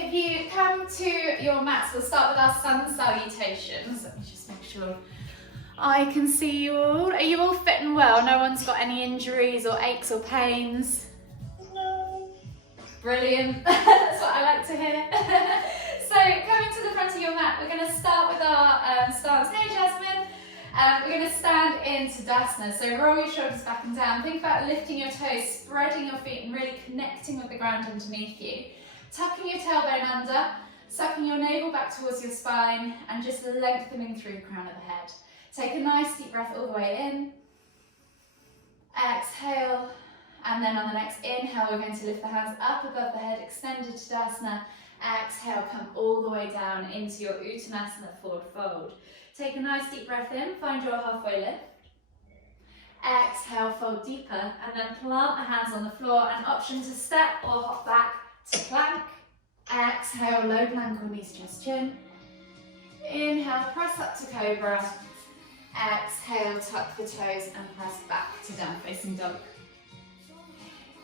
If you come to your mats, we'll start with our sun salutations. Let me just make sure I can see you all. Are you all fit and well? No one's got any injuries or aches or pains? No. Brilliant, that's what I like to hear. So coming to the front of your mat, we're going to start with our stance. Hey Jasmine. We're going to stand in Tadasana, so roll your shoulders back and down. Think about lifting your toes, spreading your feet and really connecting with the ground underneath you. Tucking your tailbone under, sucking your navel back towards your spine and just lengthening through the crown of the head. Take a nice deep breath all the way in. Exhale, and then on the next inhale we're going to lift the hands up above the head, extended Tadasana. Exhale, come all the way down into your Uttanasana, forward fold. Take a nice deep breath in, find your halfway lift. Exhale, fold deeper, and then plant the hands on the floor. An option to step or hop back to plank. Exhale, low plank or knees, chest, chin. Inhale, press up to cobra. Exhale, tuck the toes and press back to down facing dog.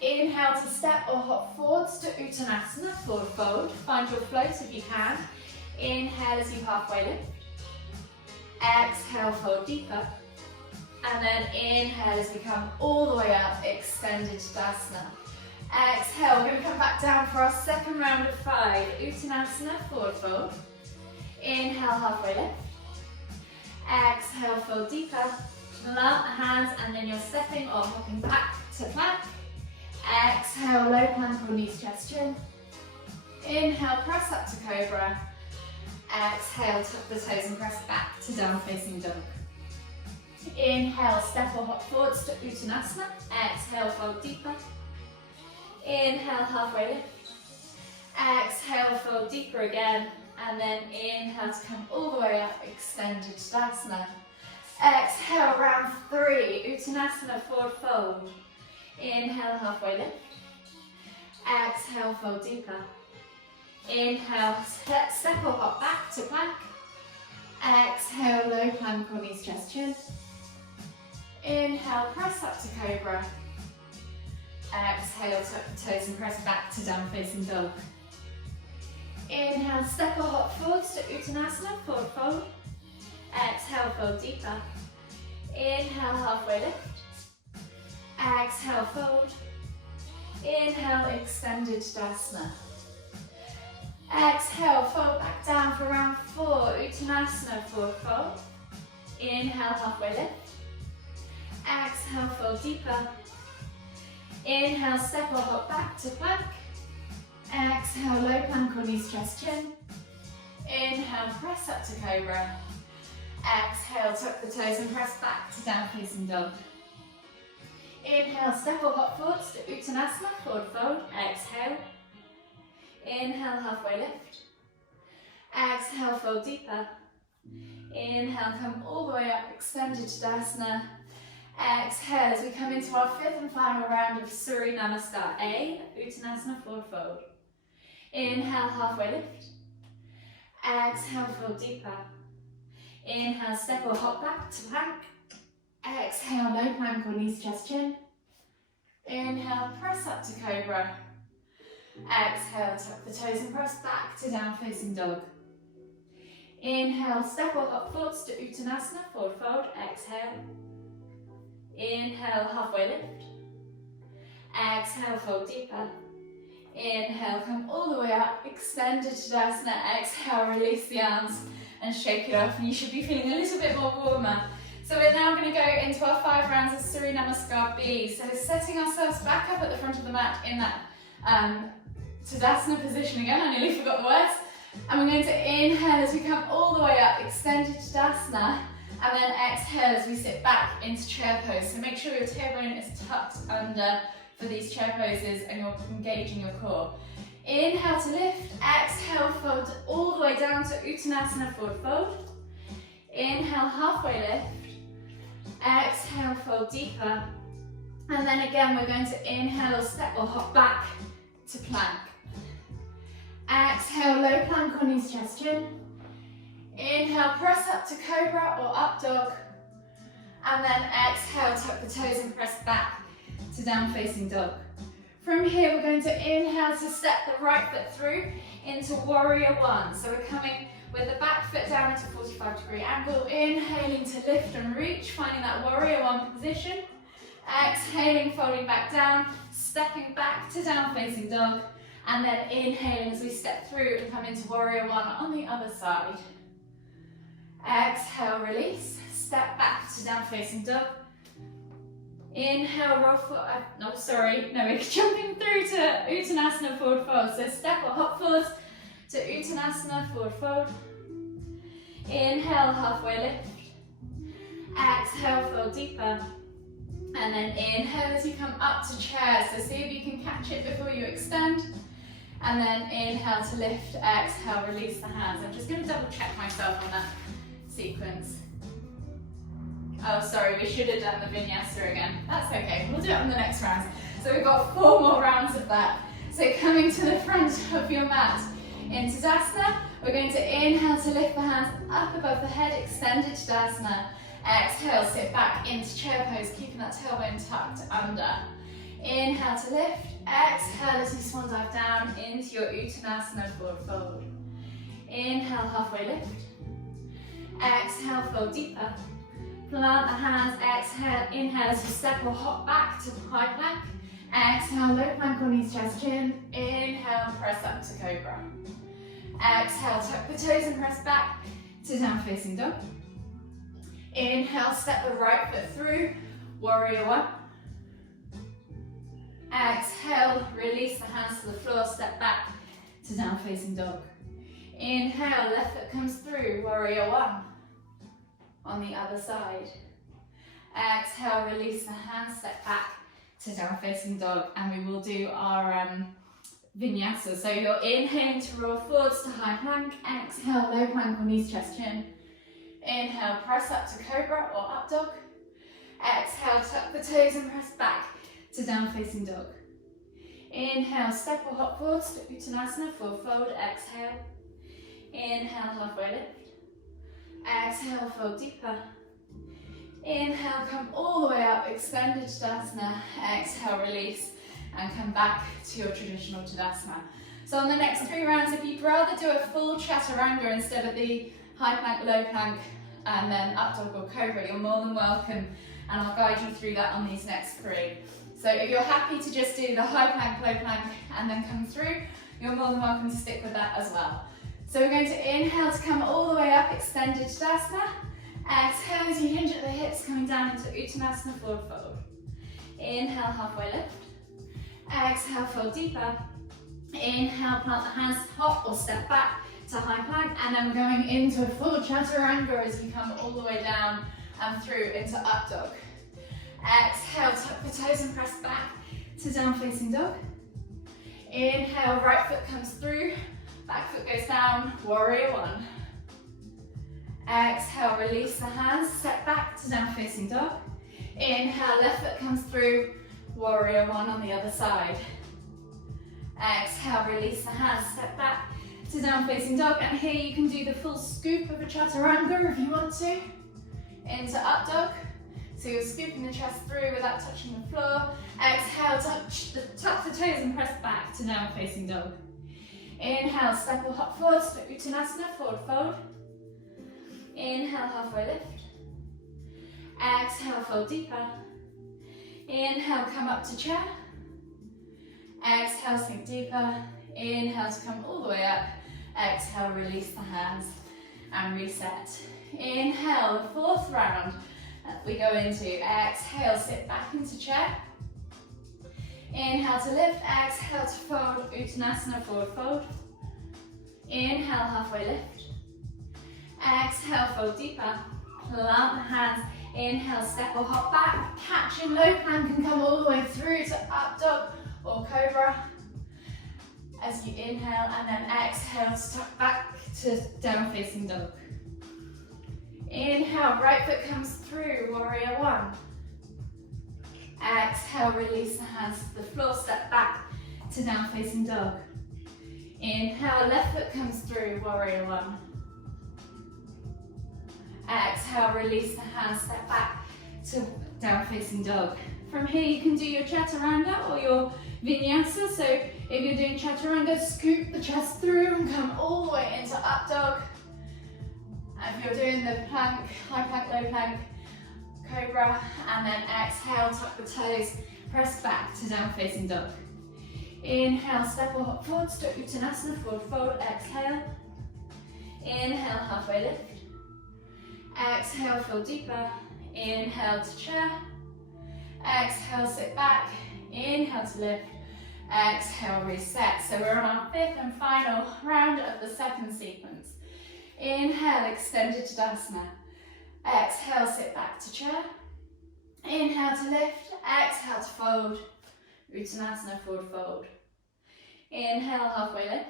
Inhale to step or hop forwards to Uttanasana, forward fold. Find your float if you can. Inhale as you halfway lift. Exhale, fold deeper. And then inhale as we come all the way up, extended Tadasana. Exhale, we're going to come back down for our second round of 5. Uttanasana, forward fold. Inhale, halfway lift. Exhale, fold deeper. Plant the hands and then you're stepping or hopping back to plank. Exhale, low plank or knees, chest, chin. Inhale, press up to cobra. Exhale, tuck the toes and press back to down facing dog. Inhale, step or hop forwards to Uttanasana. Exhale, fold deeper. Inhale, halfway lift. Exhale, fold deeper again. And then inhale to come all the way up, extended Tadasana. Exhale, round 3, Uttanasana, forward fold. Inhale, halfway lift. Exhale, fold deeper. Inhale, step or hop back to plank. Exhale, low plank or knees, chest, chin. Inhale, press up to cobra. Exhale, tuck the toes and press back to down facing dog. Inhale, step or hop forwards to Uttanasana, forward fold. Exhale, fold deeper. Inhale, halfway lift. Exhale, fold. Inhale, extended Tadasana. Exhale, fold back down for round 4, Uttanasana, forward fold. Inhale, halfway lift. Exhale, fold deeper. Inhale, step or hop back to plank. Exhale, low plank or knees, chest, chin. Inhale, press up to cobra. Exhale, tuck the toes and press back to down facing dog. Inhale, step or hop forwards to Uttanasana, forward fold. Exhale. Inhale, halfway lift. Exhale, fold deeper. Inhale, come all the way up, extended Tadasana. Exhale as we come into our 5th and final round of Surya Namaskara. Uttanasana, forward fold. Inhale, halfway lift. Exhale, fold deeper. Inhale, step or hop back to plank. Exhale, low plank or knees, chest, chin. Inhale, press up to cobra. Exhale, tuck the toes and press back to down facing dog. Inhale, step or hop forwards to Uttanasana, forward fold. Exhale. Inhale, halfway lift. Exhale, fold deeper. Inhale, come all the way up, extended Tadasana. Exhale, release the arms and shake it off. And you should be feeling a little bit more warmer. So we're now going to go into our 5 rounds of Surya Namaskara B. So setting ourselves back up at the front of the mat in that Tadasana position again. I nearly forgot the words. And we're going to inhale as we come all the way up, extended Tadasana. And then exhale as we sit back into chair pose. So make sure your tailbone is tucked under for these chair poses and you're engaging your core. Inhale to lift, exhale, fold all the way down to Uttanasana, forward fold. Inhale, halfway lift. Exhale, fold deeper. And then again, we're going to inhale, step or hop back to plank. Exhale, low plank or knees, chest, chin. Inhale, press up to cobra or up dog. And then exhale, tuck the toes and press back to down facing dog. From here, we're going to inhale to step the right foot through into warrior one. So we're coming with the back foot down into 45-degree angle, inhaling to lift and reach, finding that warrior one position. Exhaling, folding back down, stepping back to down facing dog, and then inhaling as we step through and come into warrior one on the other side. Exhale, release, step back to down facing dog. Inhale, roll forward, we're jumping through to Uttanasana, forward fold. So step or hop forwards to Uttanasana, forward fold. Inhale, halfway lift. Exhale, fold deeper. And then inhale as you come up to chair. So see if you can catch it before you extend. And then inhale to lift, exhale, release the hands. I'm just going to double check myself on that sequence. Oh, sorry, we should have done the vinyasa again. That's okay, we'll do it on the next round. So we've got 4 more rounds of that. So coming to the front of your mat into Tadasana, we're going to inhale to lift the hands up above the head, extended Tadasana. Exhale, sit back into chair pose, keeping that tailbone tucked under. Inhale to lift, exhale as you swan dive down into your Uttanasana, forward fold. Inhale, halfway lift. Exhale, fold deeper. Plant the hands, exhale, inhale as you step or hop back to high plank. Exhale, low plank or knees, chest, chin. Inhale, press up to cobra. Exhale, tuck the toes and press back to down facing dog. Inhale, step the right foot through, warrior one. Exhale, release the hands to the floor, step back to down facing dog. Inhale, left foot comes through, warrior one. On the other side. Exhale, release the hands, step back to down facing dog, and we will do our vinyasa. So you're inhaling to roll forwards to high plank, exhale, low plank or knees, chest, chin. Inhale, press up to cobra or up dog. Exhale, tuck the toes and press back to down facing dog. Inhale, step or hop forwards to Uttanasana, forward fold, exhale. Inhale, halfway lift. Exhale, fold deeper. Inhale, come all the way up, extended Tadasana. Exhale, release, and come back to your traditional Tadasana. So on the next 3 rounds, if you'd rather do a full chaturanga instead of the high plank, low plank, and then up dog or cobra, you're more than welcome, and I'll guide you through that on these next 3. So if you're happy to just do the high plank, low plank, and then come through, you're more than welcome to stick with that as well. So we're going to inhale to come all the way up, extended Tadasana. Exhale as you hinge at the hips, coming down into Uttanasana, forward fold. Inhale, halfway lift. Exhale, fold deeper. Inhale, plant the hands, hop or step back to high plank, and then we're going into a full chaturanga as you come all the way down and through into up dog. Exhale, tuck the toes and press back to down facing dog. Inhale, right foot comes through, back foot goes down, warrior one. Exhale, release the hands, step back to down facing dog. Inhale, left foot comes through, warrior one on the other side. Exhale, release the hands, step back to down facing dog, and here you can do the full scoop of a chaturanga if you want to, into up dog. So you're scooping the chest through without touching the floor. Exhale, tuck the toes and press back to down facing dog. Inhale, step or hop forwards to Uttanasana, forward fold. Inhale, halfway lift. Exhale, fold deeper. Inhale, come up to chair. Exhale, sink deeper. Inhale to come all the way up. Exhale, release the hands and reset. Inhale, the 4th round that we go into. Exhale, sit back into chair. Inhale to lift, exhale to fold, Uttanasana, forward fold. Inhale, halfway lift. Exhale, fold deeper. Plant the hands. Inhale, step or hop back. Catch in low plank and come all the way through to up dog or cobra. As you inhale and then exhale, step back to down facing dog. Inhale, right foot comes through, warrior one. Exhale, release the hands to the floor, step back to down facing dog. Inhale, left foot comes through, warrior one. Exhale, release the hands, step back to down facing dog. From here you can do your chaturanga or your Vinyasa. So if you're doing Chaturanga, scoop the chest through and come all the way into up dog. And if you're doing the plank, high plank, low plank, cobra, and then exhale, tuck the toes, press back to down facing dog. Inhale, step or hop forwards to Uttanasana, forward fold, exhale. Inhale, halfway lift. Exhale, fold deeper. Inhale to chair. Exhale, sit back. Inhale to lift. Exhale, reset. So we're on our fifth and final round of the second sequence. Inhale, extended Tadasana. Exhale, sit back to chair. Inhale to lift. Exhale to fold. Uttanasana, forward fold. Inhale, halfway lift.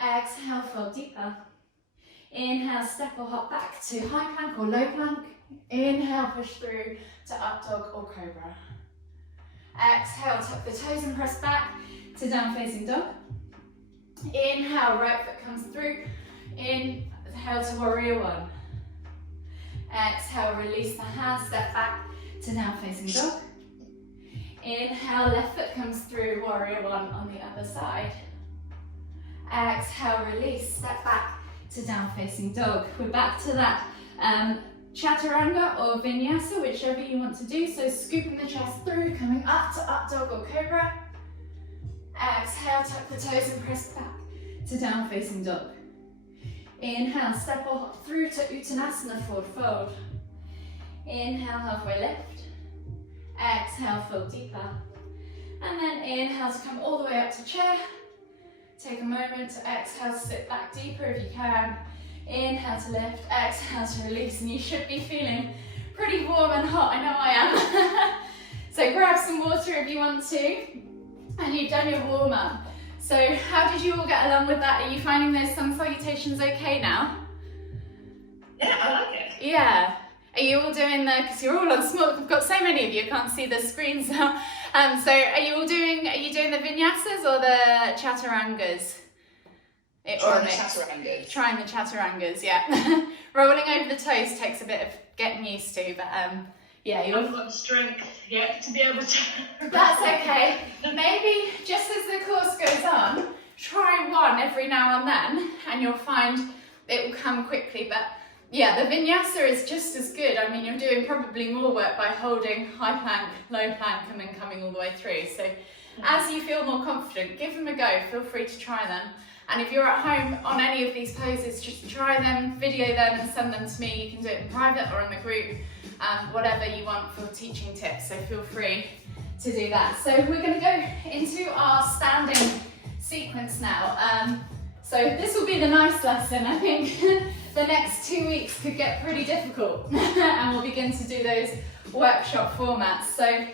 Exhale, fold deeper. Inhale, step or hop back to high plank or low plank. Inhale, push through to up dog or cobra. Exhale, tuck the toes and press back to down facing dog. Inhale, right foot comes through. Inhale to warrior one. Exhale, release the hands, step back to down facing dog. Inhale, left foot comes through, warrior one on the other side. Exhale, release, step back to down facing dog. We're back to that Chaturanga or Vinyasa, whichever you want to do. So scooping the chest through, coming up to up dog or cobra. Exhale, tuck the toes and press back to down facing dog. Inhale, step or hop through to Uttanasana, forward fold. Inhale, halfway lift. Exhale, fold deeper. And then inhale to come all the way up to chair. Take a moment to exhale, sit back deeper if you can. Inhale to lift, exhale to release, and you should be feeling pretty warm and hot, I know I am. So grab some water if you want to, and you've done your warm up. So how did you all get along with that? Are you finding those sun salutations okay now? Yeah, I like it. Yeah. Are you all doing because you're all on small, I've got so many of you, I can't see the screens now. So are you doing the vinyasas or the chaturangas? Trying the chaturangas, yeah. Rolling over the toes takes a bit of getting used to, but yeah. I haven't got the strength yet to be able to. That's okay. Maybe just as the course goes on, try one every now and then, and you'll find it will come quickly, but yeah, the vinyasa is just as good. I mean, you're doing probably more work by holding high plank, low plank, and then coming all the way through. So as you feel more confident, give them a go. Feel free to try them. And if you're at home on any of these poses, just try them, video them, and send them to me. You can do it in private or in the group, whatever you want for teaching tips. So feel free to do that. So we're going to go into our standing sequence now. So this will be the nice lesson. I think the next 2 weeks could get pretty difficult and we'll begin to do those workshop formats. So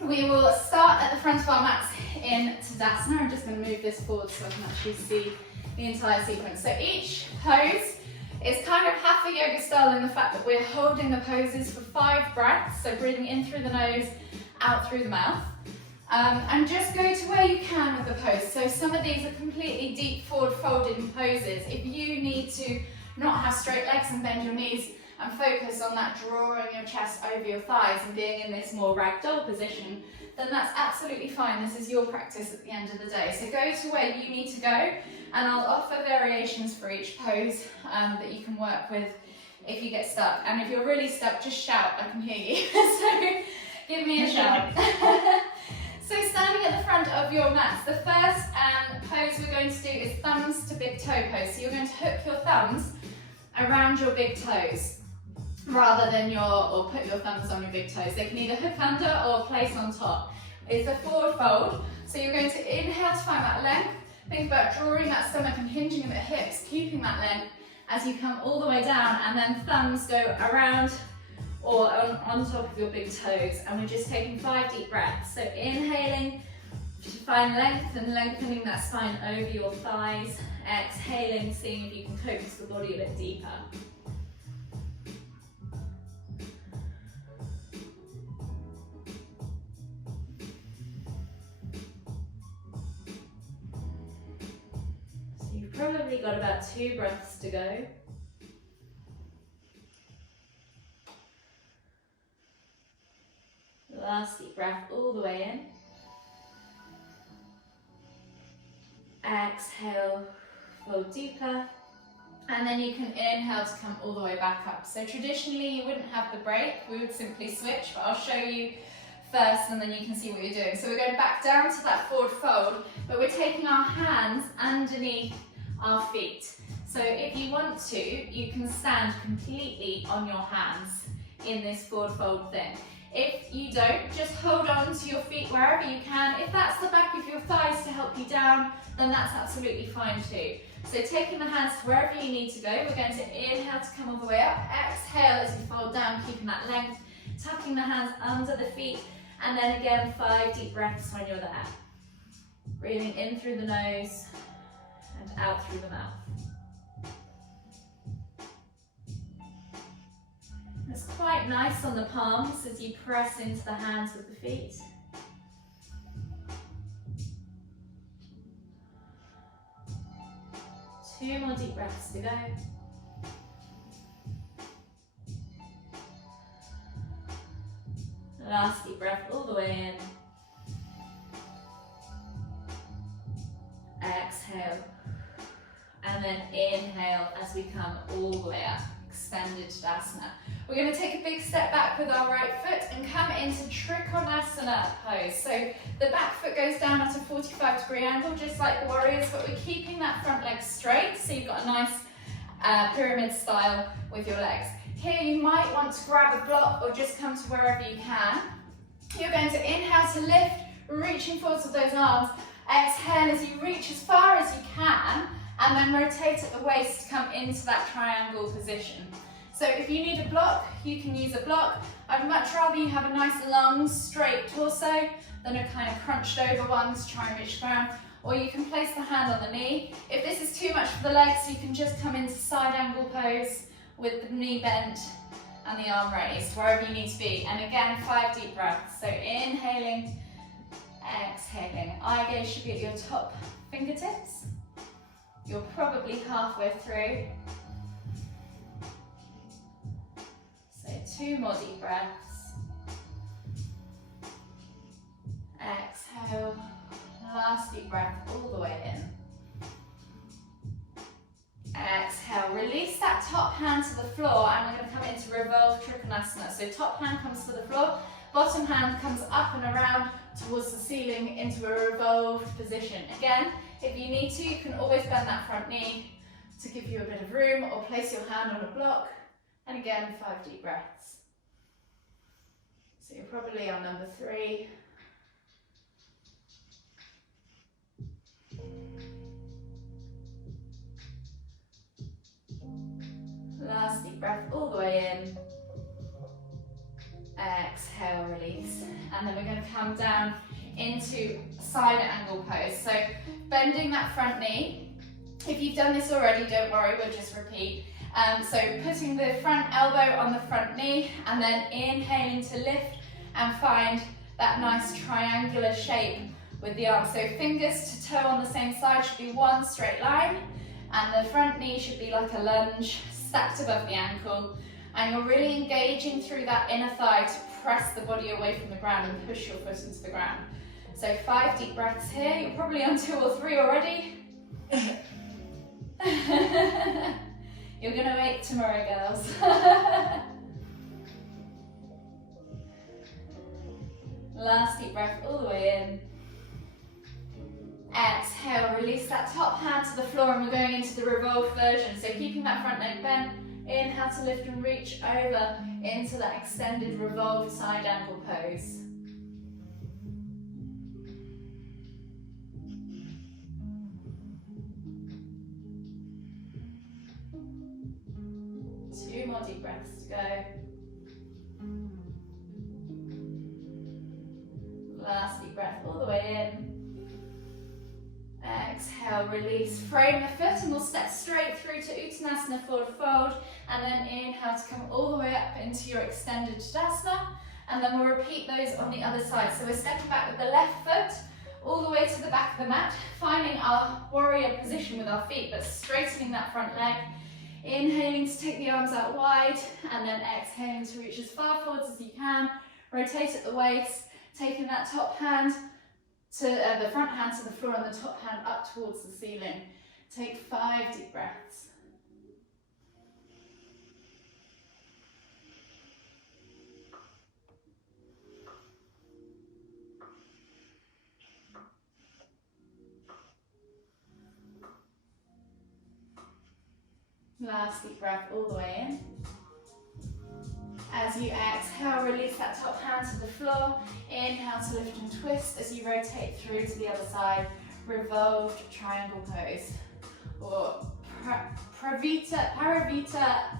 we will start at the front of our mats in Tadasana. I'm just going to move this forward so I can actually see the entire sequence. So each pose is kind of half a yoga style in the fact that we're holding the poses for 5 breaths. So breathing in through the nose, out through the mouth. And just go to where you can with the pose. So some of these are completely deep forward folded poses. If you need to not have straight legs and bend your knees and focus on that drawing your chest over your thighs and being in this more ragdoll position, then that's absolutely fine. This is your practice at the end of the day. So go to where you need to go, and I'll offer variations for each pose that you can work with if you get stuck. And if you're really stuck, just shout, I can hear you. So give me a shout. So standing at the front of your mats, the first pose we're going to do is thumbs to big toe pose. So you're going to hook your thumbs around your big toes rather than or put your thumbs on your big toes. They can either hook under or place on top. It's a forward fold. So you're going to inhale to find that length. Think about drawing that stomach and hinging at the hips, keeping that length as you come all the way down, and then thumbs go around or on top of your big toes. And we're just taking 5 deep breaths. So inhaling to find length and lengthening that spine over your thighs. Exhaling, seeing if you can coax the body a bit deeper. So you've probably got about 2 breaths to go. Last deep breath all the way in. Exhale, fold deeper. And then you can inhale to come all the way back up. So traditionally you wouldn't have the break, we would simply switch, but I'll show you first and then you can see what you're doing. So we're going back down to that forward fold, but we're taking our hands underneath our feet. So if you want to, you can stand completely on your hands in this forward fold thing. If you don't, just hold on to your feet wherever you can. If that's the back of your thighs to help you down, then that's absolutely fine too. So taking the hands to wherever you need to go, we're going to inhale to come all the way up, exhale as you fold down, keeping that length, tucking the hands under the feet, and then again 5 deep breaths when you're there. Breathing in through the nose and out through the mouth. It's quite nice on the palms as you press into the hands with the feet. Two more deep breaths to go. Last deep breath all the way in. Exhale. And then inhale as we come all the way up. Extended Tadasana. We're going to take a big step back with our right foot and come into Trikonasana pose. So the back foot goes down at a 45-degree angle, just like the warriors, but we're keeping that front leg straight, so you've got a nice pyramid style with your legs. Here you might want to grab a block or just come to wherever you can. You're going to inhale to lift, reaching forwards with those arms. Exhale as you reach as far as you can, and then rotate at the waist to come into that triangle position. So if you need a block, you can use a block. I'd much rather you have a nice long, straight torso than a kind of crunched over one to try and reach the ground. Or you can place the hand on the knee. If this is too much for the legs, you can just come into side angle pose with the knee bent and the arm raised, wherever you need to be. And again, 5 deep breaths. So inhaling, exhaling. Eye gaze should be at your top fingertips. You're probably halfway through. So 2 more deep breaths. Exhale. Last deep breath all the way in. Exhale. Release that top hand to the floor and we're going to come into revolved Trikonasana. So top hand comes to the floor, bottom hand comes up and around towards the ceiling into a revolved position. Again, if you need to, you can always bend that front knee to give you a bit of room or place your hand on a block. And again, 5 deep breaths. So you're probably on number 3. Last deep breath all the way in. Exhale, release. And then we're going to come down into side angle pose. So bending that front knee. If you've done this already, don't worry, we'll just repeat. So putting the front elbow on the front knee and then inhaling to lift and find that nice triangular shape with the arms. So fingers to toe on the same side should be one straight line and the front knee should be like a lunge stacked above the ankle. And you're really engaging through that inner thigh to press the body away from the ground and push your foot into the ground. So 5 deep breaths here. You're probably on 2 or 3 already. You're gonna make tomorrow, girls. Last deep breath all the way in. Exhale, release that top hand to the floor and we're going into the revolved version. So keeping that front leg bent, inhale to lift and reach over into that extended revolved side angle pose. Two more deep breaths to go. Last deep breath all the way in. Exhale, release, frame the foot and we'll step straight through to Uttanasana forward fold and then inhale to come all the way up into your extended Tadasana and then we'll repeat those on the other side. So we're stepping back with the left foot all the way to the back of the mat, finding our warrior position with our feet but straightening that front leg. Inhaling to take the arms out wide and then exhaling to reach as far forwards as you can. Rotate at the waist, taking that top hand the front hand to the floor and the top hand up towards the ceiling. Take 5 deep breaths. Last deep breath all the way in. As you exhale, release that top hand to the floor. Inhale to lift and twist as you rotate through to the other side. Revolved triangle pose. Or Paravita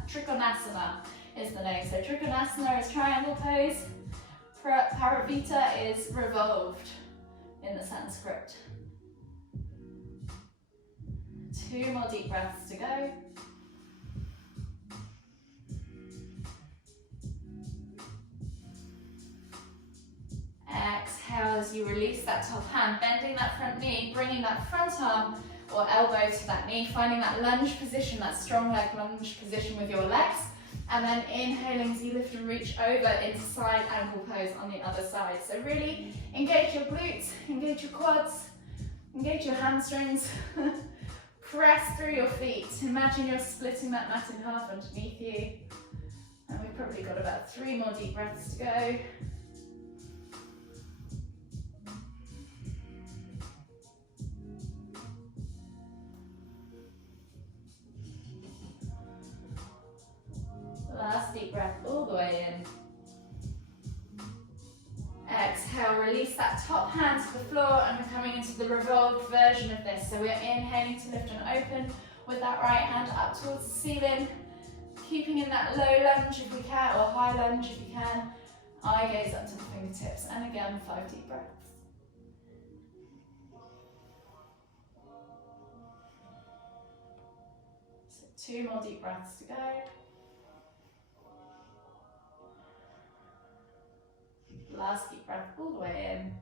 Trikonasana is the name. So Trikonasana is triangle pose. Paravita is revolved in the Sanskrit. 2 more deep breaths to go. Exhale as you release that top hand, bending that front knee, bringing that front arm or elbow to that knee, finding that lunge position, that strong leg lunge position with your legs, and then inhaling as you lift and reach over into side ankle pose on the other side. So really engage your glutes, engage your quads, engage your hamstrings, press through your feet. Imagine you're splitting that mat in half underneath you. And we've probably got about 3 more deep breaths to go. Last deep breath all the way in. Exhale, release that top hand to the floor and we're coming into the revolved version of this. So we're inhaling to lift and open with that right hand up towards the ceiling. Keeping in that low lunge if we can, or high lunge if you can. Eye gaze up to the fingertips. And again, 5 deep breaths. So 2 more deep breaths to go. Last deep breath all the way in.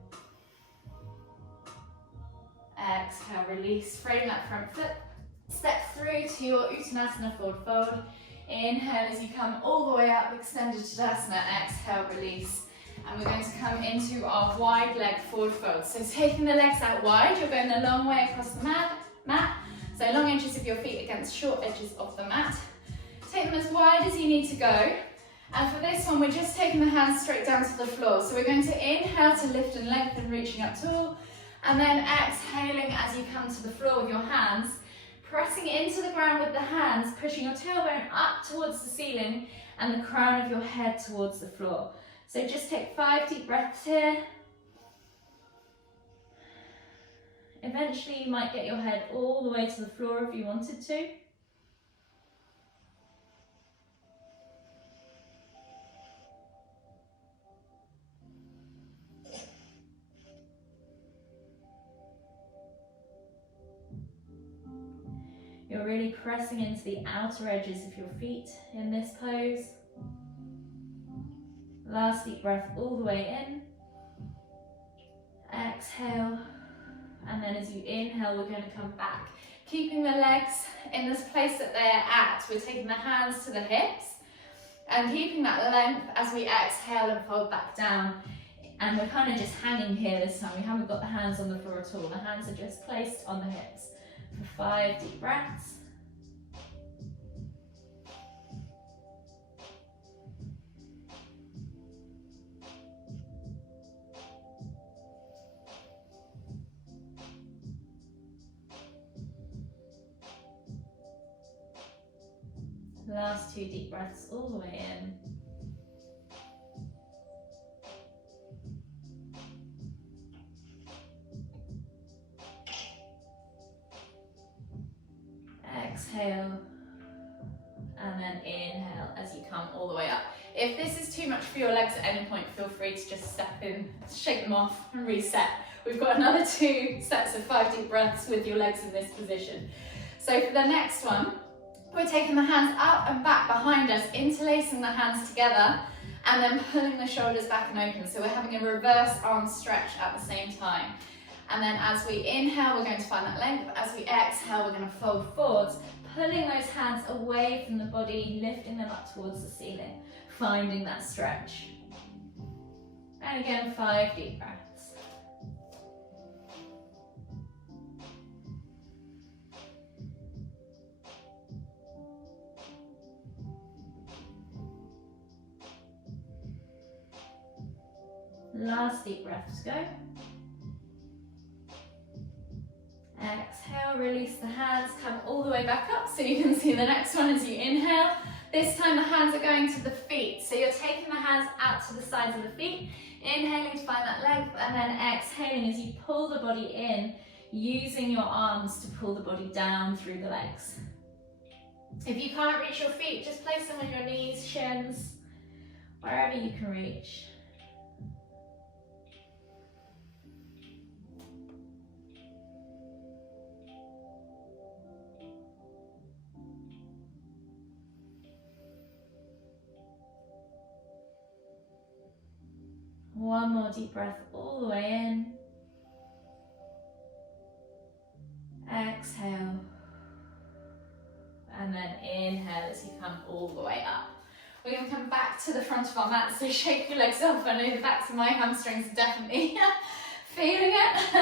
Exhale, release, frame that front foot. Step through to your Uttanasana forward fold. Inhale as you come all the way up, extended Tadasana. Exhale, release. And we're going to come into our wide leg forward fold. So taking the legs out wide, you're going the long way across the mat. So long edges of your feet against short edges of the mat. Take them as wide as you need to go. And for this one, we're just taking the hands straight down to the floor. So we're going to inhale to lift and lengthen, reaching up tall. And then exhaling as you come to the floor with your hands. Pressing into the ground with the hands, pushing your tailbone up towards the ceiling and the crown of your head towards the floor. So just take 5 deep breaths here. Eventually you might get your head all the way to the floor if you wanted to. You're really pressing into the outer edges of your feet in this pose. Last deep breath all the way in. Exhale. And then as you inhale, we're going to come back. Keeping the legs in this place that they're at. We're taking the hands to the hips and keeping that length as we exhale and fold back down. And we're kind of just hanging here this time. We haven't got the hands on the floor at all. The hands are just placed on the hips. For 5 deep breaths. Last 2 deep breaths all the way in. Exhale, and then inhale as you come all the way up. If this is too much for your legs at any point, feel free to just step in, shake them off and reset. We've got another 2 sets of 5 deep breaths with your legs in this position. So for the next one, we're taking the hands up and back behind us, interlacing the hands together and then pulling the shoulders back and open. So we're having a reverse arm stretch at the same time. And then as we inhale, we're going to find that length. As we exhale, we're going to fold forwards, pulling those hands away from the body, lifting them up towards the ceiling, finding that stretch. And again, 5 deep breaths. Last deep breath to go. Exhale, release the hands, come all the way back up so you can see the next one as you inhale. This time the hands are going to the feet, so you're taking the hands out to the sides of the feet, inhaling to find that length, and then exhaling as you pull the body in, using your arms to pull the body down through the legs. If you can't reach your feet, just place them on your knees, shins, wherever you can reach. One more deep breath all the way in. Exhale. And then inhale as you come all the way up. We're going to come back to the front of our mat, so shake your legs off. I know the backs of my hamstrings are definitely feeling it.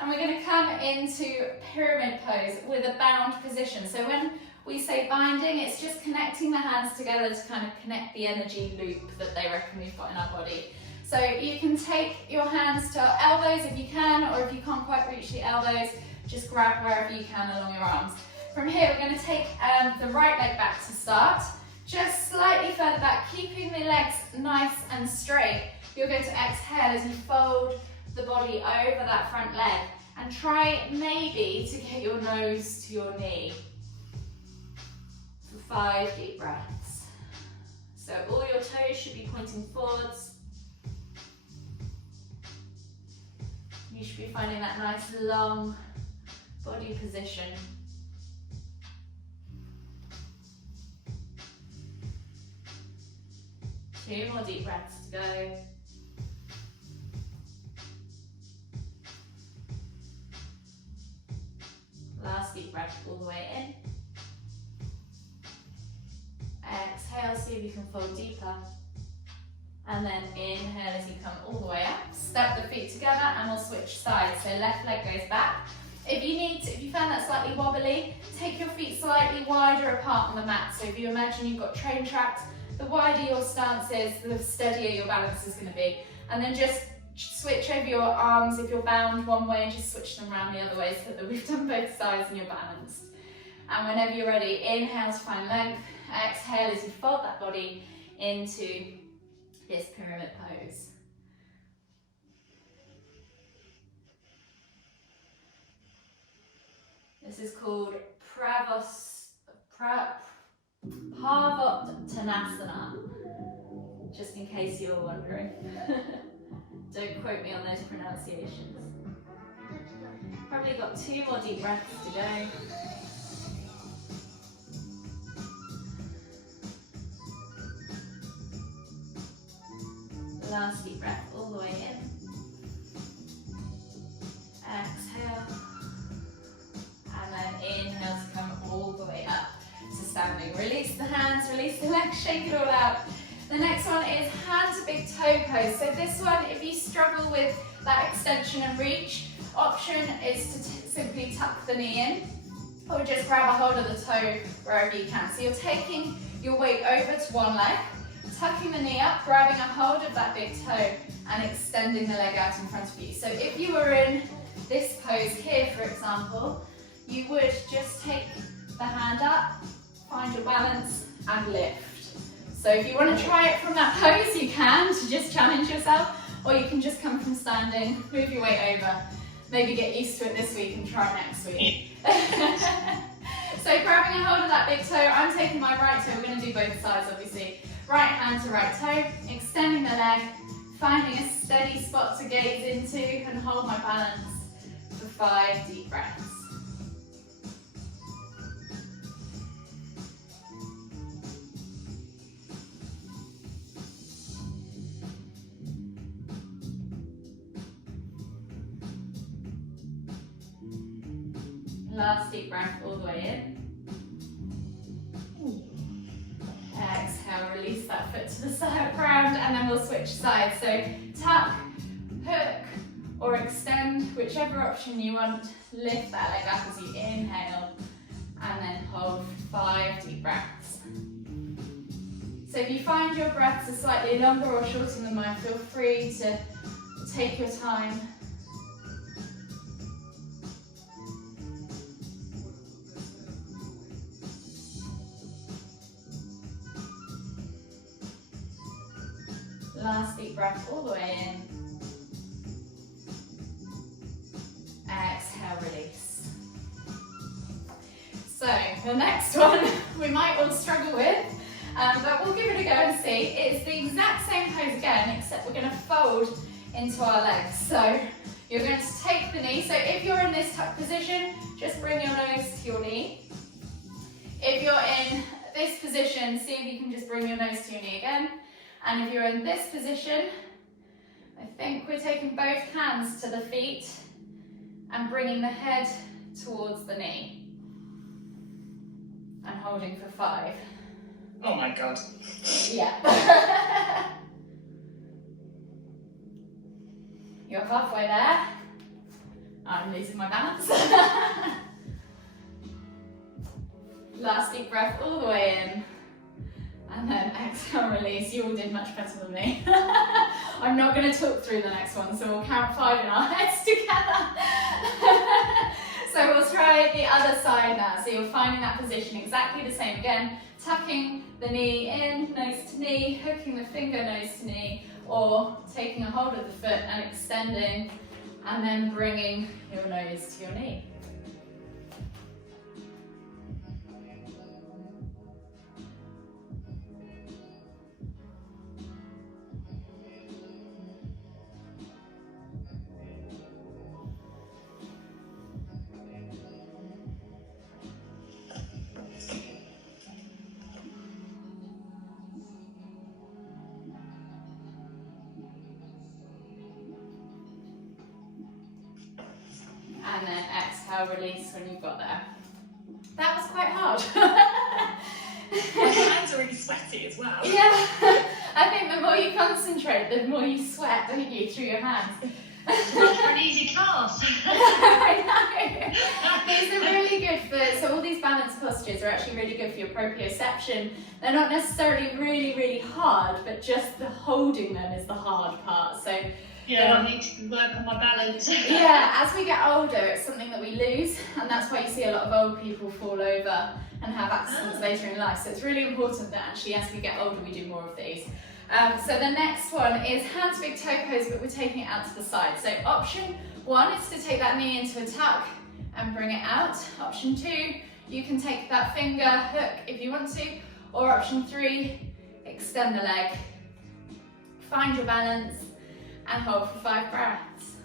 And we're going to come into pyramid pose with a bound position. So when we say binding, it's just connecting the hands together to kind of connect the energy loop that they reckon we've got in our body. So you can take your hands to our elbows if you can, or if you can't quite reach the elbows, just grab wherever you can along your arms. From here, we're going to take the right leg back to start, just slightly further back, keeping the legs nice and straight. You're going to exhale as you fold the body over that front leg, and try maybe to get your nose to your knee for 5 deep breaths. So all your toes should be pointing forwards. You should be finding that nice long body position. Two more deep breaths to go. Last deep breath all the way in. Exhale, see if you can fold deeper. And then inhale as you come all the way up. Step the feet together and we'll switch sides. So left leg goes back. If you found that slightly wobbly, take your feet slightly wider apart on the mat. So if you imagine you've got train tracks, the wider your stance is, the steadier your balance is going to be. And then just switch over your arms. If you're bound one way, just switch them around the other way so that we've done both sides and you're balanced. And whenever you're ready, inhale to find length. Exhale as you fold that body into this pyramid pose. This is called Parvattanasana, just in case you were wondering. Don't quote me on those pronunciations. Probably got 2 more deep breaths to go. Last deep breath all the way in. Exhale. And then inhale to come all the way up to standing. Release the hands, release the legs, shake it all out. The next one is hand to big toe pose. So this one, if you struggle with that extension and reach, option is to simply tuck the knee in, or just grab a hold of the toe wherever you can. So you're taking your weight over to one leg, tucking the knee up, grabbing a hold of that big toe and extending the leg out in front of you. So if you were in this pose here, for example, you would just take the hand up, find your balance and lift. So if you want to try it from that pose, you can, to just challenge yourself, or you can just come from standing, move your weight over, maybe get used to it this week and try it next week. So grabbing a hold of that big toe, I'm taking my right toe, we're going to do both sides obviously. Right hand to right toe, extending the leg, finding a steady spot to gaze into and hold my balance for 5 deep breaths. Last deep breath all the way in. Exhale, release that foot to the side, ground, and then we'll switch sides. So tuck, hook, or extend, whichever option you want. Lift that leg up as you inhale, and then hold 5 deep breaths. So if you find your breaths are slightly longer or shorter than mine, feel free to take your time. Last deep breath all the way in. Exhale, release. So the next one we might all struggle with, but we'll give it a go and see. It's the exact same pose again, except we're going to fold into our legs. So you're going to take the knee. So if you're in this tuck position, just bring your nose to your knee. If you're in this position, see if you can just bring your nose to your knee again. And if you're in this position, I think we're taking both hands to the feet and bringing the head towards the knee. And holding for 5. Oh my God. Yeah. You're halfway there. I'm losing my balance. Last deep breath all the way in. And then exhale, release. You all did much better than me. I'm not going to talk through the next one, so we'll count 5 in our heads together. So we'll try the other side now. So you're finding that position exactly the same again. Tucking the knee in, nose to knee, hooking the finger, nose to knee, or taking a hold of the foot and extending, and then bringing your nose to your knee. And then exhale, release when you've got there. That was quite hard. My hands are really sweaty as well. Yeah, I think the more you concentrate, the more you sweat, don't you, through your hands. Not for an easy class. I know. These are really good for, so all these balance postures are actually really good for your proprioception. They're not necessarily really, really hard, but just the holding them is the hard part. So yeah, I need to work on my balance. yeah, as we get older, it's something that we lose, and that's why you see a lot of old people fall over and have accidents later in life. So it's really important that actually as we get older, we do more of these. So the next one is hands big toe pose, but we're taking it out to the side. So option 1 is to take that knee into a tuck and bring it out. Option 2, you can take that finger hook if you want to, or option 3, extend the leg. Find your balance and hold for 5 breaths.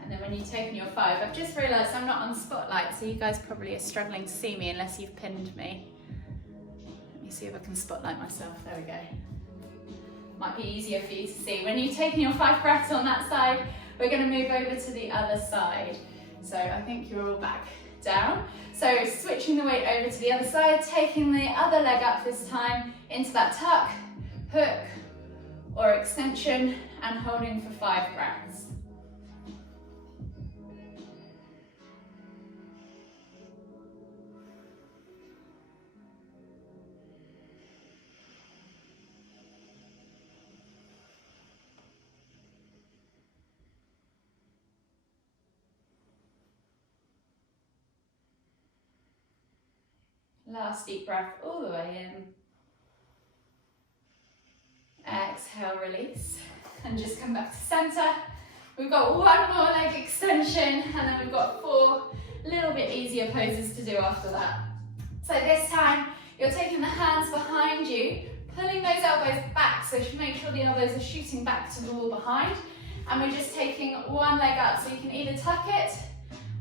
And then when you've taken your 5, I've just realised I'm not on spotlight, so you guys probably are struggling to see me unless you've pinned me. Let me see if I can spotlight myself. There we go. Might be easier for you to see. When you've taken your 5 breaths on that side, we're going to move over to the other side. So I think you're all back down. So switching the weight over to the other side, taking the other leg up this time into that tuck, hook, or extension, and holding for 5 breaths. Last deep breath all the way in. Exhale, release. And just come back to center. We've got 1 more leg extension, and then we've got 4 little bit easier poses to do after that. So this time, you're taking the hands behind you, pulling those elbows back, so make sure the elbows are shooting back to the wall behind. And we're just taking 1 leg up, so you can either tuck it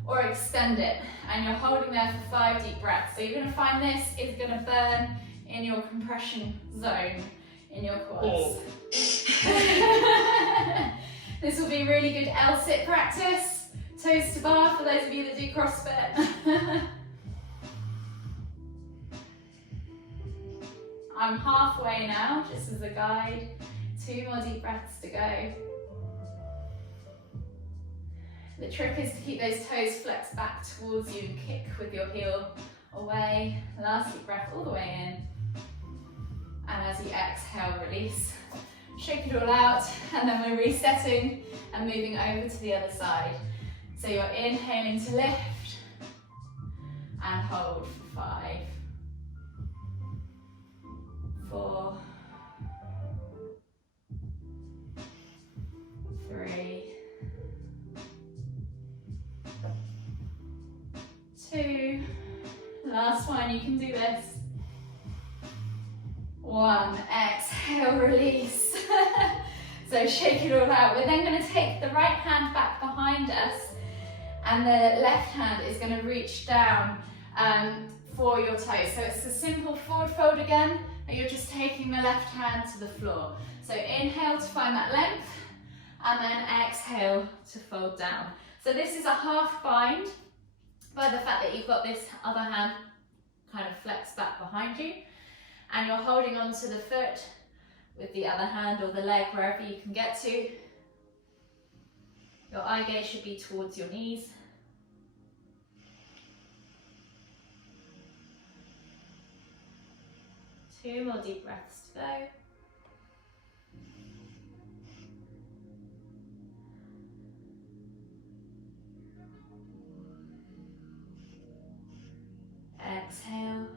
or extend it, and you're holding there for 5 deep breaths. So you're going to find this is going to burn in your compression zone in your quads. Oh. This will be really good L-sit practice. Toes to bar for those of you that do CrossFit. I'm halfway now, just as a guide. 2 more deep breaths to go. The trick is to keep those toes flexed back towards you and kick with your heel away. Last deep breath all the way in. And as you exhale, release. Shake it all out, and then we're resetting and moving over to the other side. So you're inhaling to lift and hold for 5, 4, 3, 2, last one, you can do this. 1, exhale, release. So shake it all out. We're then going to take the right hand back behind us, and the left hand is going to reach down for your toes. So it's a simple forward fold again, but you're just taking the left hand to the floor. So inhale to find that length, and then exhale to fold down. So this is a half bind by the fact that you've got this other hand kind of flexed back behind you, and you're holding on to the foot with the other hand or the leg, wherever you can get to. Your eye gaze should be towards your knees. Two more deep breaths to go. Exhale.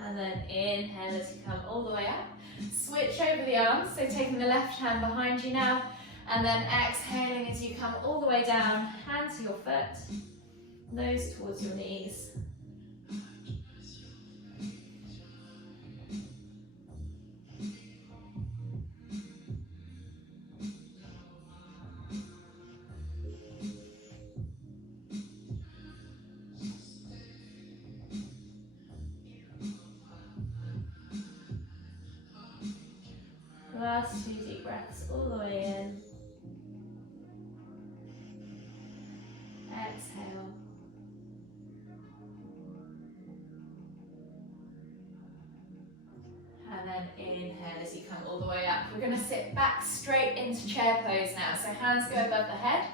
And then inhale as you come all the way up. Switch over the arms, so taking the left hand behind you now, and then exhaling as you come all the way down, hand to your foot, nose towards your knees. Last 2 deep breaths all the way in. Exhale. And then inhale as you come all the way up. We're going to sit back straight into chair pose now. So hands go above the head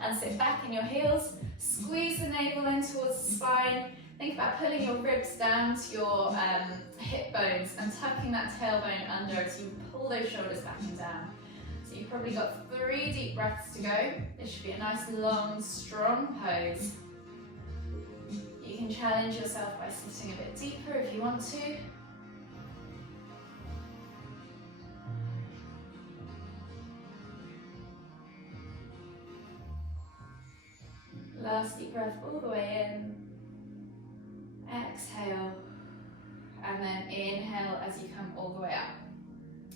and sit back in your heels. Squeeze the navel in towards the spine. Think about pulling your ribs down to your hip bones and tucking that tailbone under as you pull those shoulders back and down. So you've probably got 3 deep breaths to go. This should be a nice, long, strong pose. You can challenge yourself by sitting a bit deeper if you want to. Last deep breath all the way in. Exhale, and then inhale as you come all the way up.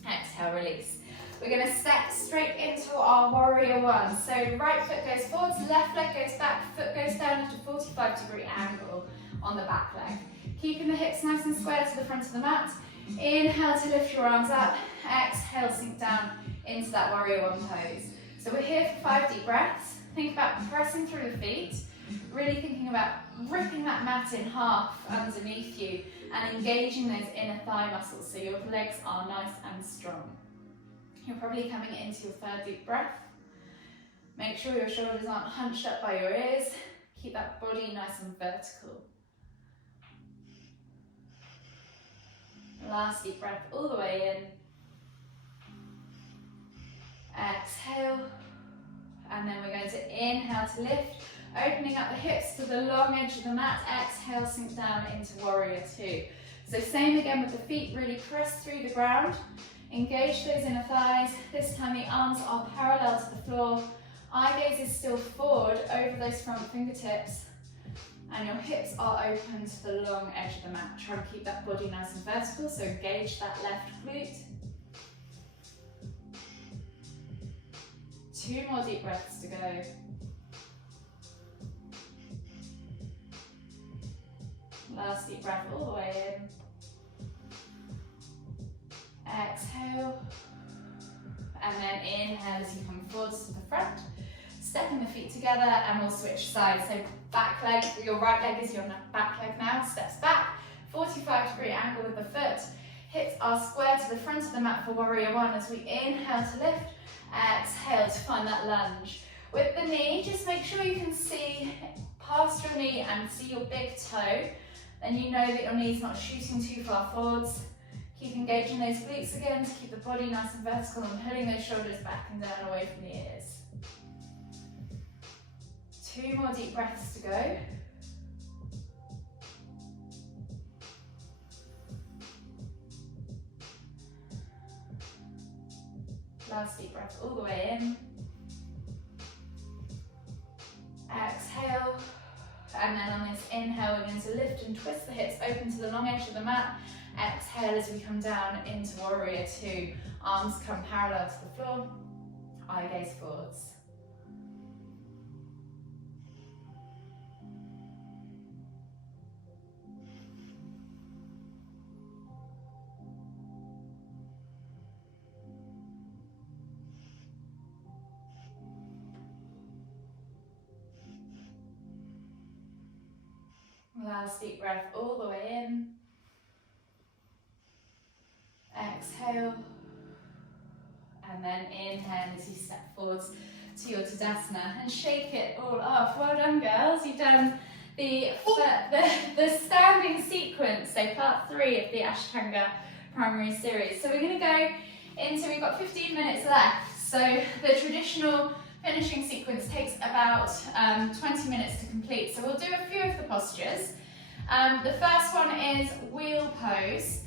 Exhale, release. We're going to step straight into our warrior one. So right foot goes forwards, left leg goes back, foot goes down at a 45-degree angle on the back leg. Keeping the hips nice and square to the front of the mat. Inhale to lift your arms up. Exhale, sink down into that warrior one pose. So we're here for 5 deep breaths. Think about pressing through the feet. Really thinking about ripping that mat in half underneath you and engaging those inner thigh muscles so your legs are nice and strong. You're probably coming into your 3rd deep breath. Make sure your shoulders aren't hunched up by your ears. Keep that body nice and vertical. Last deep breath all the way in. Exhale. And then we're going to inhale to lift. Opening up the hips to the long edge of the mat. Exhale, sink down into warrior 2. So same again with the feet, really press through the ground. Engage those inner thighs. This time the arms are parallel to the floor. Eye gaze is still forward over those front fingertips. And your hips are open to the long edge of the mat. Try to keep that body nice and vertical, so engage that left glute. 2 more deep breaths to go. Last deep breath all the way in. Exhale. And then inhale as you come forwards to the front. Stepping the feet together and we'll switch sides. So back leg, your right leg is your back leg now. Steps back. 45-degree angle with the foot. Hips are square to the front of the mat for warrior one as we inhale to lift, exhale to find that lunge. With the knee, just make sure you can see past your knee and see your big toe. Then you know that your knee's not shooting too far forwards. Keep engaging those glutes again to keep the body nice and vertical and pulling those shoulders back and down away from the ears. 2 more deep breaths to go. Last deep breath all the way in. Exhale. And then on this inhale, we're going to lift and twist the hips open to the long edge of the mat. Exhale as we come down into warrior two. Arms come parallel to the floor. Eye gaze forwards. Last deep breath all the way in. Exhale. And then inhale as you step forwards to your Tadasana and shake it all off. Well done, girls. You've done the standing sequence, so part 3 of the Ashtanga primary series. So we're going to go into, we've got 15 minutes left. So the traditional finishing sequence takes about 20 minutes to complete. So we'll do a few of the postures. The first one is wheel pose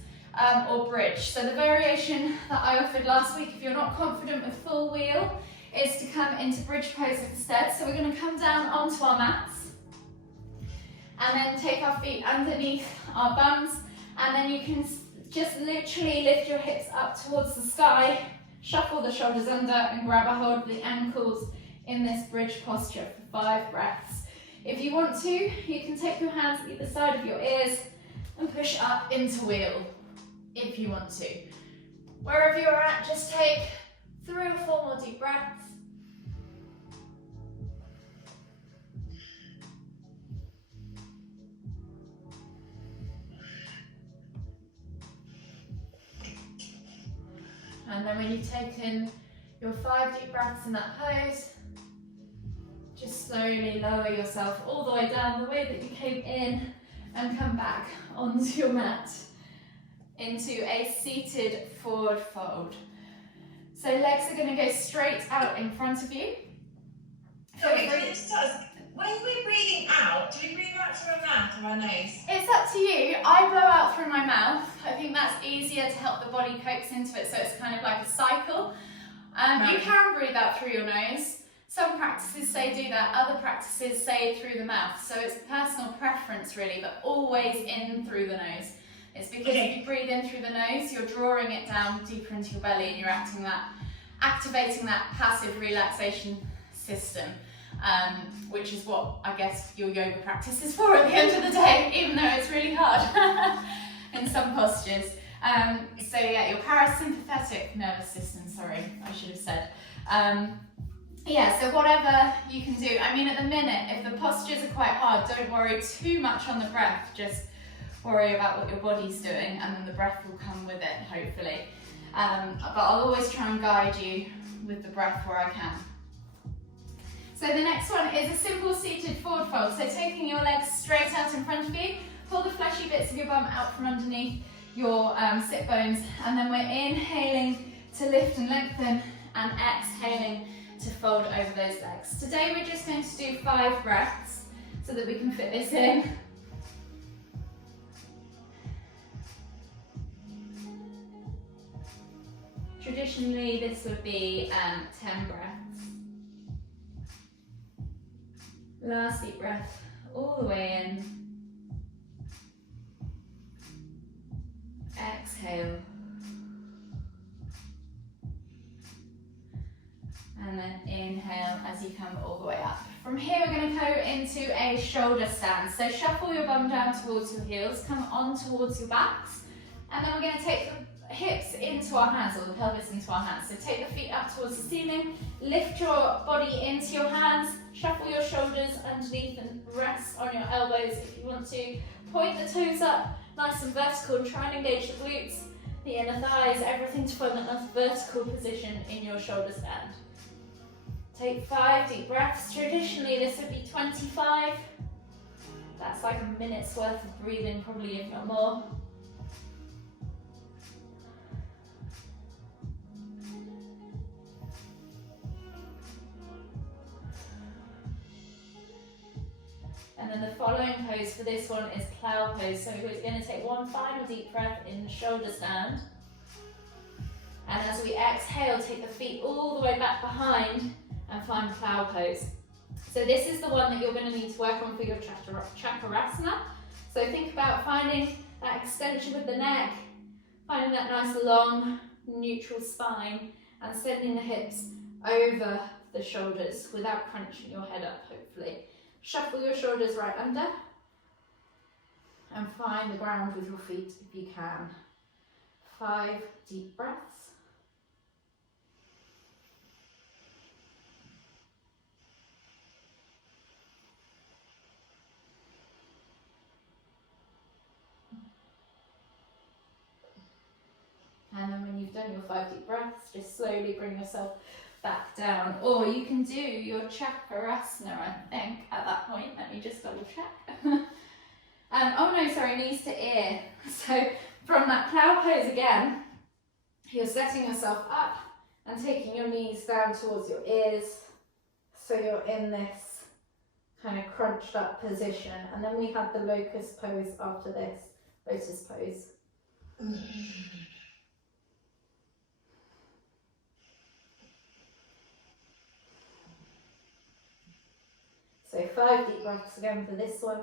or bridge. So the variation that I offered last week, if you're not confident with full wheel, is to come into bridge pose instead. So we're going to come down onto our mats and then take our feet underneath our bums, and then you can just literally lift your hips up towards the sky, shuffle the shoulders under and grab a hold of the ankles in this bridge posture for 5 breaths. If you want to, you can take your hands either side of your ears and push up into wheel, if you want to. Wherever you're at, just take 3 or 4 more deep breaths. And then when you've taken your 5 deep breaths in that pose, just slowly lower yourself all the way down the way that you came in and come back onto your mat into a seated forward fold. So legs are going to go straight out in front of you. Sorry, can you just tell us, when we're breathing out, do we breathe out through our mouth or our nose? It's up to you. I blow out through my mouth. I think that's easier to help the body coax into it, so it's kind of like a cycle. You can breathe out through your nose. Some practices say do that, other practices say through the mouth. So it's personal preference really, but always in through the nose. It's because if you breathe in through the nose, you're drawing it down deeper into your belly and you're activating that passive relaxation system, which is what I guess your yoga practice is for at the end of the day, even though it's really hard in some postures. So yeah, your parasympathetic nervous system, sorry, I should have said. Yeah, so whatever you can do. I mean, at the minute, if the postures are quite hard, don't worry too much on the breath. Just worry about what your body's doing, and then the breath will come with it, hopefully. But I'll always try and guide you with the breath where I can. So the next one is a simple seated forward fold. So taking your legs straight out in front of you, pull the fleshy bits of your bum out from underneath your sit bones, and then we're inhaling to lift and lengthen, and exhaling to fold over those legs. Today we're just going to do 5 breaths so that we can fit this in. Traditionally this would be 10 breaths. Last deep breath all the way in. Exhale. And then inhale as you come all the way up. From here we're going to go into a shoulder stand. So shuffle your bum down towards your heels, come on towards your backs, and then we're going to take the hips into our hands, or the pelvis into our hands. So take the feet up towards the ceiling, lift your body into your hands, shuffle your shoulders underneath and rest on your elbows if you want to. Point the toes up nice and vertical, and try and engage the glutes, the inner thighs, everything to find that nice vertical position in your shoulder stand. Take 5 deep breaths. Traditionally this would be 25. That's like a minute's worth of breathing, probably, if not more. And then the following pose for this one is Plow Pose. So we're going to take one final deep breath in shoulder stand. And as we exhale, take the feet all the way back behind and find Plow Pose. So this is the one that you're going to need to work on for your Chakrasana. So think about finding that extension with the neck, finding that nice long neutral spine, and sending the hips over the shoulders without crunching your head up, hopefully. Shuffle your shoulders right under and find the ground with your feet if you can. 5 deep breaths. And then when you've done your 5 deep breaths, just slowly bring yourself back down. Or you can do your Chakrasana, I think, at that point. Let me just double check. Oh no, sorry, knees to ear. So from that Plow Pose again, you're setting yourself up and taking your knees down towards your ears. So you're in this kind of crunched up position. And then we have the Lotus Pose after this, Lotus Pose. So 5 deep breaths again for this one.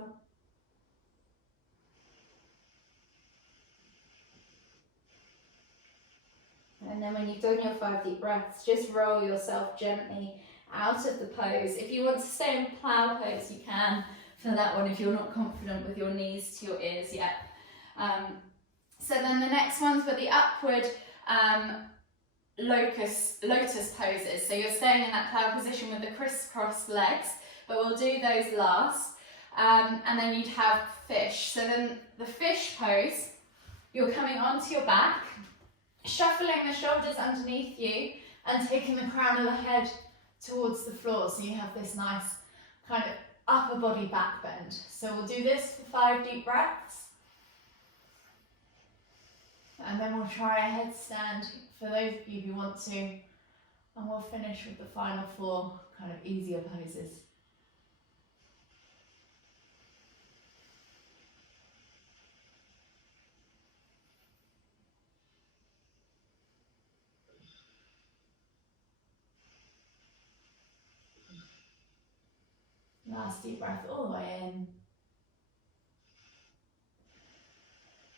And then when you've done your 5 deep breaths, just roll yourself gently out of the pose. If you want to stay in Plow Pose, you can for that one if you're not confident with your knees to your ears yet. So then the next ones were the upward lotus poses. So you're staying in that plow position with the crisscrossed legs, but we'll do those last. And then you'd have fish. So then the fish pose, you're coming onto your back, shuffling the shoulders underneath you and taking the crown of the head towards the floor. So you have this nice kind of upper body back bend. So we'll do this for 5 deep breaths. And then we'll try a headstand for those of you who want to. And we'll finish with the final 4 kind of easier poses. Last deep breath all the way in.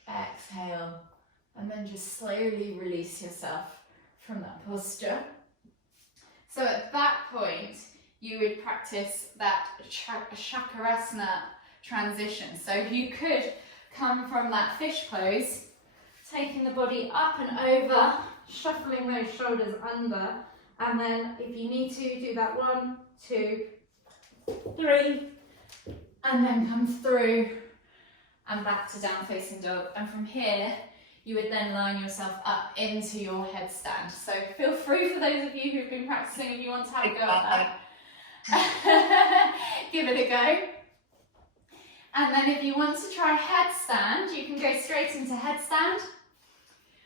Exhale, and then just slowly release yourself from that posture. So at that point, you would practice that Chakrasana transition. So you could come from that fish pose, taking the body up and over, shuffling those shoulders under, and then if you need to, do that 1, 2, 3, and then come through and back to down facing dog. And from here, you would then line yourself up into your headstand. So feel free for those of you who've been practicing, if you want to have a go at that. Give it a go. And then if you want to try headstand, you can go straight into headstand.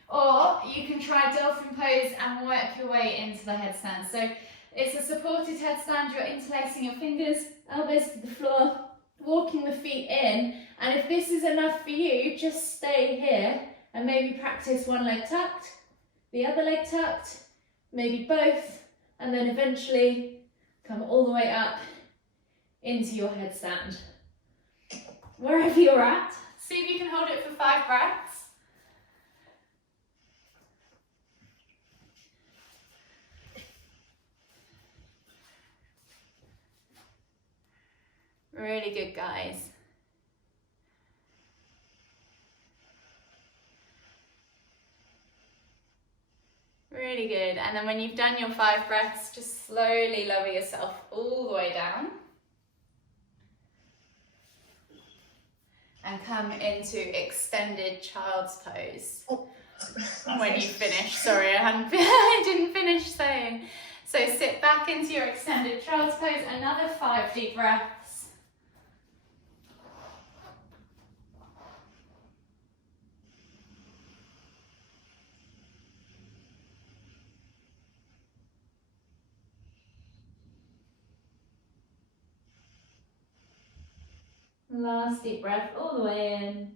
Or you can try dolphin pose and work your way into the headstand. So it's a supported headstand, you're interlacing your fingers, elbows to the floor, walking the feet in. And if this is enough for you, just stay here and maybe practice one leg tucked, the other leg tucked, maybe both, and then eventually come all the way up into your headstand. Wherever you're at, see if you can hold it for 5 breaths. Really good, guys. Really good. And then when you've done your 5 breaths, just slowly lower yourself all the way down. and come into extended child's pose. When you finish, sorry, I didn't finish saying. So sit back into your extended child's pose, another 5 deep breaths. Last deep breath all the way in.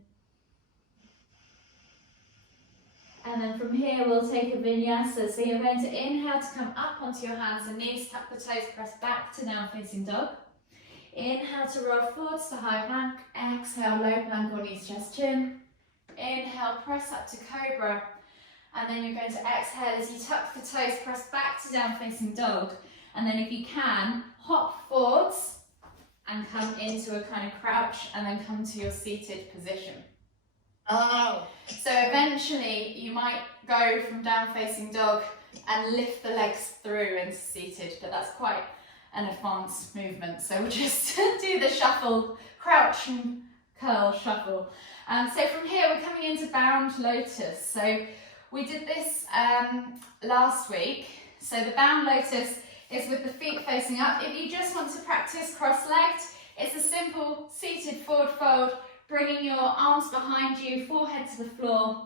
And then from here we'll take a vinyasa. So you're going to inhale to come up onto your hands and knees, tuck the toes, press back to down facing dog. Inhale to roll forwards to high plank. Exhale, low plank or knees, chest, chin. Inhale, press up to cobra. And then you're going to exhale as you tuck the toes, press back to down facing dog. And then if you can, hop forwards and come into a kind of crouch and then come to your seated position. Oh. So eventually you might go from down facing dog and lift the legs through into seated, but that's quite an advanced movement. So we'll just do the shuffle, crouch and curl shuffle. So from here we're coming into bound lotus. So we did this last week. So the bound lotus is with the feet facing up. If you just want to practice cross-legged, it's a simple seated forward fold, bringing your arms behind you, forehead to the floor,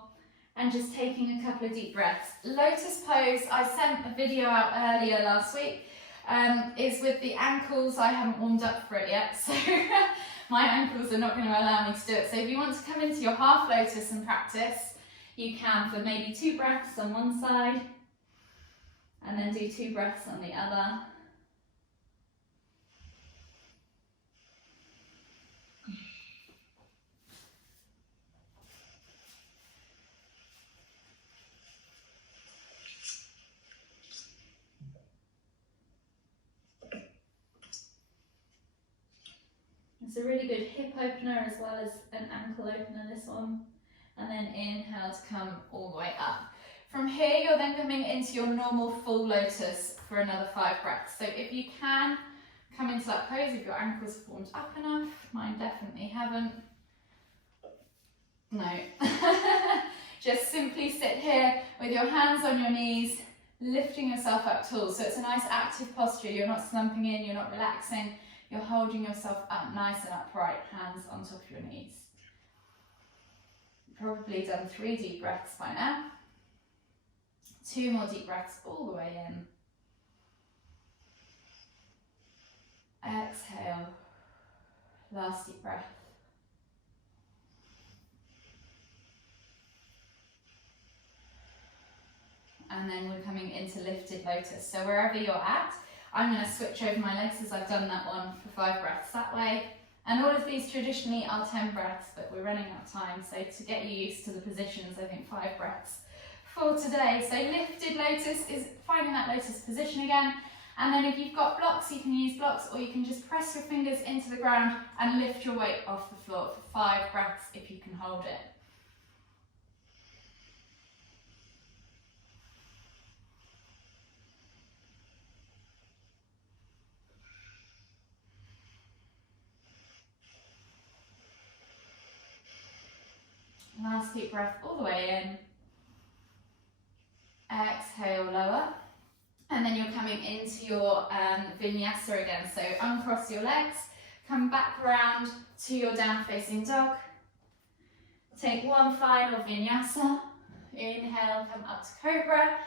and just taking a couple of deep breaths. Lotus pose, I sent a video out earlier last week, is with the ankles. I haven't warmed up for it yet, so my ankles are not going to allow me to do it. So if you want to come into your half lotus and practice, you can for maybe 2 breaths on one side, and then do 2 breaths on the other. It's a really good hip opener as well as an ankle opener, this one. And then inhale to come all the way up. From here, you're then coming into your normal full lotus for another 5 breaths. So if you can, come into that pose if your ankles have warmed up enough. Mine definitely haven't. No. Just simply sit here with your hands on your knees, lifting yourself up tall. So it's a nice active posture. You're not slumping in, you're not relaxing. You're holding yourself up nice and upright, hands on top of your knees. Probably done 3 deep breaths by now. 2 more deep breaths all the way in. Exhale. Last deep breath. And then we're coming into lifted lotus. So wherever you're at, I'm going to switch over my legs as I've done that one for 5 breaths that way. And all of these traditionally are 10 breaths, but we're running out of time. So to get you used to the positions, I think 5 breaths for today. So lifted lotus is finding that lotus position again. And then if you've got blocks, you can use blocks, or you can just press your fingers into the ground and lift your weight off the floor for 5 breaths if you can hold it. Last deep breath all the way in. Exhale, lower. And then you're coming into your vinyasa again. So uncross your legs, come back around to your down facing dog. Take one final vinyasa. Inhale, come up to cobra.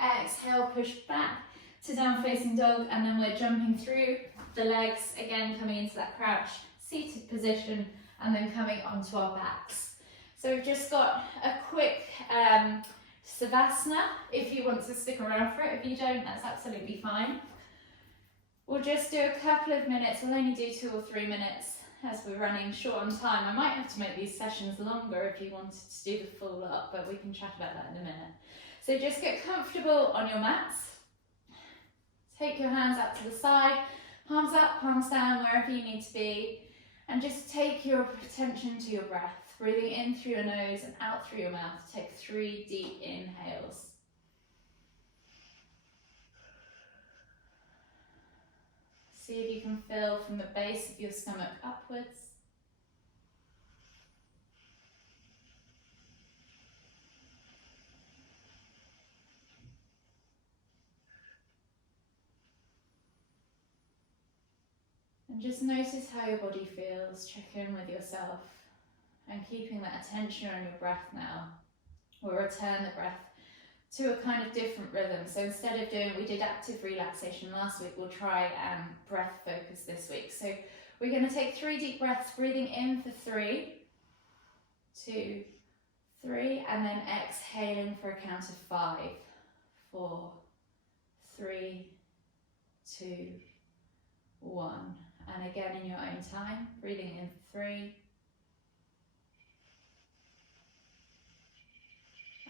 Exhale, push back to down facing dog. And then we're jumping through the legs, again coming into that crouch, seated position, and then coming onto our backs. So we've just got a quick savasana if you want to stick around for it. If you don't, that's absolutely fine. We'll just do a couple of minutes. We'll only do 2 or 3 minutes as we're running short on time. I might have to make these sessions longer if you wanted to do the full lot, but we can chat about that in a minute. So just get comfortable on your mats. Take your hands up to the side, palms up, palms down, wherever you need to be. And just take your attention to your breath. Breathing in through your nose and out through your mouth. Take 3 deep inhales. See if you can feel from the base of your stomach upwards. And just notice how your body feels. Check in with yourself and keeping that attention on your breath now. We'll return the breath to a kind of different rhythm. So instead of doing, we did active relaxation last week, we'll try breath focus this week. So we're going to take 3 deep breaths, breathing in for 3, 2, 3, and then exhaling for a count of 5, 4, 3, 2, 1. And again in your own time, breathing in for 3,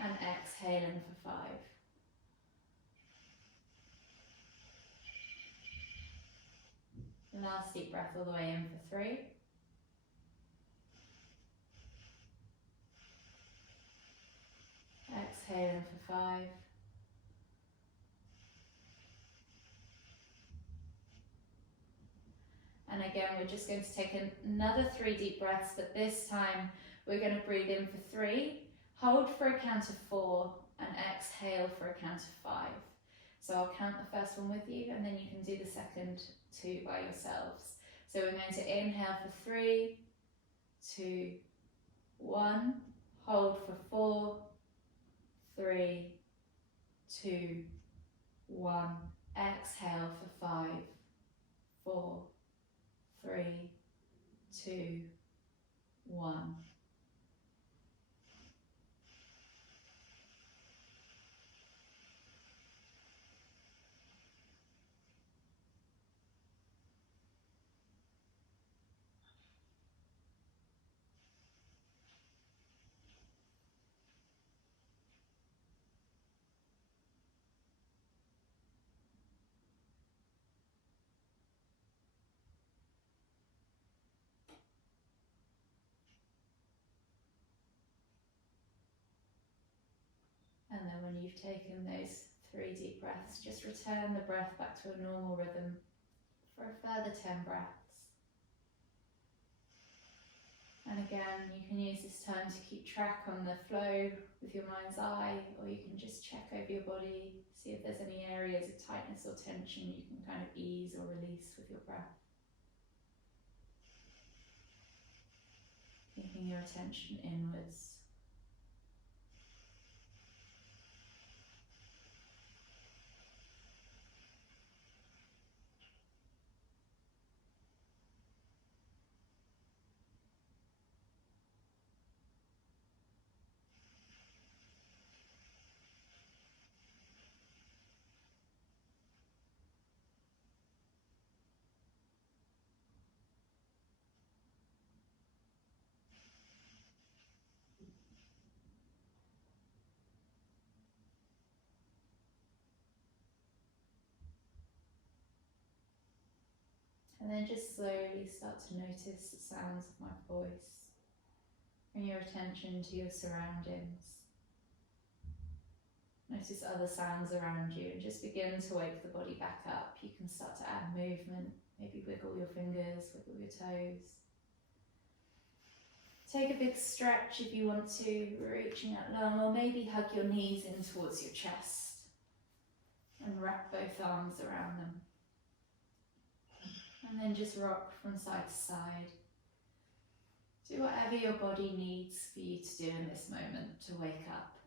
and exhaling for 5. Last deep breath all the way in for 3. Exhaling for 5. And again, we're just going to take another 3 deep breaths, but this time we're going to breathe in for 3, hold for a count of 4, and exhale for a count of 5. So I'll count the first one with you, and then you can do the second 2 by yourselves. So we're going to inhale for 3, 2, 1, hold for 4, 3, 2, 1, exhale for 5, 4, 3, 2, 1. And then when you've taken those 3 deep breaths, just return the breath back to a normal rhythm for a further 10 breaths. And again, you can use this time to keep track on the flow with your mind's eye, or you can just check over your body, see if there's any areas of tightness or tension you can kind of ease or release with your breath. Keeping your attention inwards. And then just slowly start to notice the sounds of my voice. Bring your attention to your surroundings. Notice other sounds around you and just begin to wake the body back up. You can start to add movement, maybe wiggle your fingers, wiggle your toes. Take a big stretch if you want to, reaching out long, or maybe hug your knees in towards your chest and wrap both arms around them. And then just rock from side to side. Do whatever your body needs for you to do in this moment to wake up.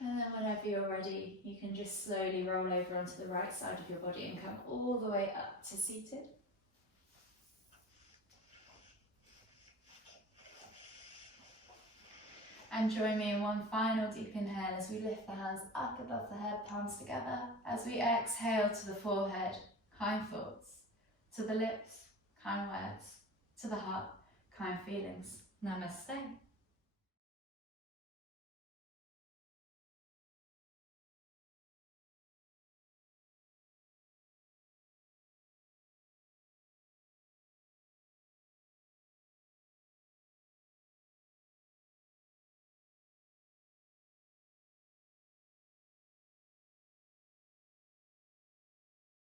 And then whenever you're ready, you can just slowly roll over onto the right side of your body and come all the way up to seated. And join me in one final deep inhale as we lift the hands up above the head, palms together. As we exhale to the forehead, kind thoughts. To the lips, kind words. To the heart, kind feelings. Namaste.